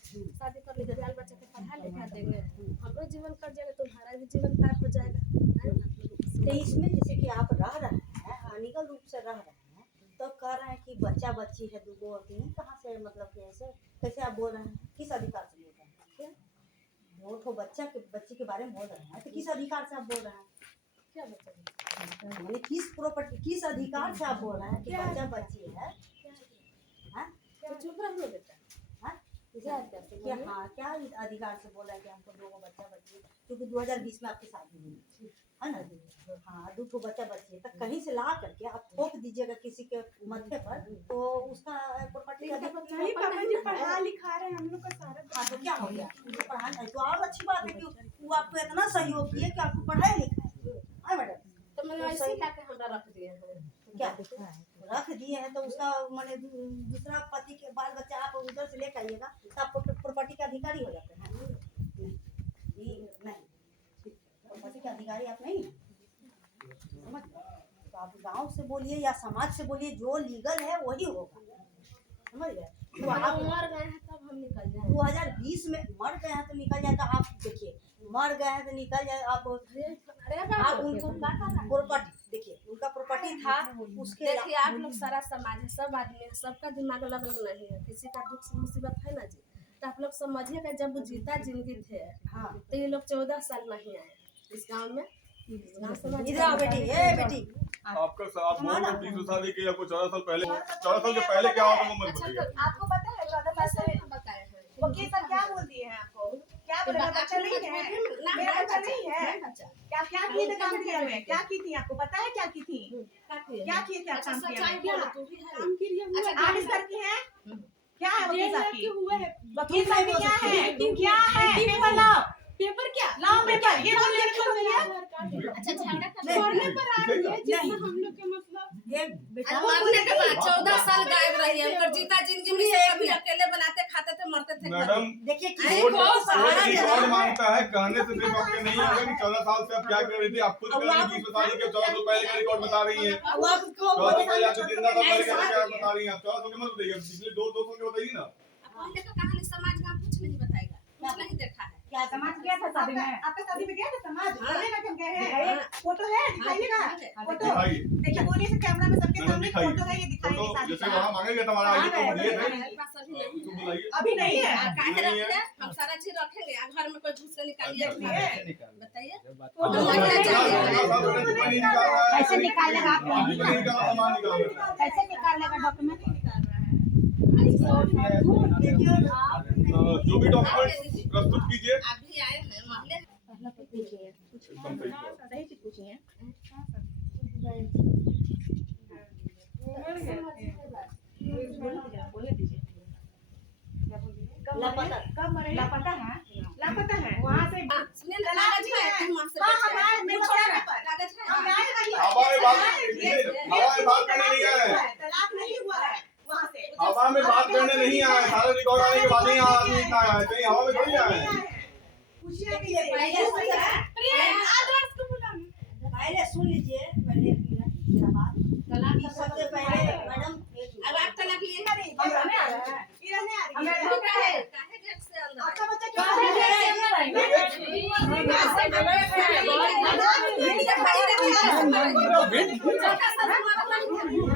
शादी कर लीजिए, बाल बच्चा के पढ़ा लिखा देंगे, हमरो जीवन कट जाएगा, तुम्हारा भी जीवन पार हो जाएगा। तो इसमें जैसे कि आप रह रहे हैं, अनिगल रूप से रह रहे हैं, तो कह रहे हैं कि बच्चा बच्ची है दूगो, अभी कहाँ से, मतलब कैसे कैसे आप बोल रहे हैं, किस अधिकार से बोल रहे हैं? क्या वो तो बच्ची के बारे में बोल रहे हैं, तो किस अधिकार से आप बोल रहे हैं? क्या बच्चा यानी किस प्रॉपर्टी, किस अधिकार से आप बोल रहे हैं कि बच्चा बच्ची है? तो चुप रहो बेटा। क्या हाँ, क्या अधिकार से बोला है कि हमको दो बच्चा बच्ची है? क्योंकि 2020 में आपकी शादी हुई है ना? हाँ, दो बच्चा बच्ची है, तो कहीं से ला करके आप ठोक दीजिएगा किसी के मथे पर, तो उसका प्रॉपर्टी पढ़ा लिखा रहे हैं हम लोग का सारा। हाँ, तो क्या हो गया? पढ़ा नहीं तो और अच्छी बात है कि वो आपको इतना सहयोग किए कि आपको पढ़ाया लिखा है मैडम। तो मैंने ऐसे लाके हमरा रख दिए हैं। क्या रख दिए हैं तो उसका माने दूसरा पति के बाल बच्चा आप उधर से लेकर आइएगा तो आप प्रॉपर्टी के अधिकारी हो जाते हैं? नहीं, प्रॉपर्टी के अधिकारी आप नहीं हैं, समझ गए? तो आप गांव से बोलिए या समाज से बोलिए, जो लीगल है वही होगा, समझ गए? तो आप मर गए हैं तब हम निकल जाए। 2020 में मर गए हैं तो निकल जाए, तो आप देखिए मर गए हैं तो निकल जाए आप उनको प्रॉपर्टी देखिए, उनका प्रॉपर्टी था उसके। देखिए आप लोग सारा समाज है, सब आदमी है, सबका दिमाग अलग अलग नहीं है, किसी का दुख मुसीबत है ना जी, तो आप लोग समझिएगा जब वो जीता जिंदगी थे हाँ, तो ये लोग 14 साल नहीं आए इस गांव में। इधर आओ बेटी, ए बेटी, आपका आप बोल रहे 20 शादी की, आपको 14 साल पहले, 14 साल के पहले क्या होता है वो मत बताइए। आपको पता है 14 साल से बताए हैं वकील साहब क्या बोल दिए हैं आपको? क्या बोले? बच्चा नहीं है, मेरा बच्चा नहीं है। क्या क्या किए थे काम किया में? क्या की थी आपको पता है? क्या की थी? क्या किए थे आप काम किया में? आगे सर की है क्या है? वकील साहब की वकील साहब की क्या है? क्या है? पेपर लाओ, पेपर क्या लाओ? पेपर ये बोल रहे हो। अच्छा झगड़ा छोड़ने पर आ रही है जिसमें हम लोग के मतलब ये बेटा मरने के बाद 14 साल गायब रही है, उनका जीता जिंदगी में से कभी अकेले बनाते खाते थे मरते थे। मैडम देखिए कोर्ट मांगता है, कहने से सिर्फ आपके नहीं होगा कि 14 साल से आप क्या कर रही थी। आप खुद कह रही 20 बता रही है, 14 साल पहले का रिकॉर्ड बता रही है, 14 साल पहले आपके जिंदा था पहले का क्या बता रही है। आप 14 साल के मत बताइए, पिछले 2 साल के बताइए ना। पहले का कहानी समाज का कुछ नहीं बताएगा, कुछ नहीं देखा है। क्या समाज गया था शादी में? आपके शादी में गया था समाज? बोलेगा क्यों गए हैं? फोटो है, दिखाइएगा फोटो। देखिए बोलिए से कैमरा में सबके सामने फोटो है, ये दिखाइए शादी जैसे का। वहाँ मांगेंगे तो हमारा आईडी तो दिए थे, अभी नहीं है। काहे रखते? हम सारा चीज रखेंगे, घर में कोई घुस के निकालिए बताइए। कैसे निकालेगा आप? कैसे निकालेगा डॉक्यूमेंट? जो भी डॉक्यूमेंट प्रस्तुत कीजिए। अभी आए हैं मामले सही चीज पूछिए। लापता है, लापता है वहाँ से सुनिए ना, कागज है वहाँ से कागज है। हवा में बात करने नहीं आए, तलाक नहीं हुआ है वहाँ से। हवा में बात करने नहीं आए, सारे रिकॉर्ड आने के बाद ही आदमी इतना आया है, कहीं हवा में थोड़ी आए हैं। पहले सुन लीजिए, पहले मेरा बात। तलाक सबसे पहले मैडम अब आप तलाक लिए काहे गेट से अंदर आपका बच्चा क्यों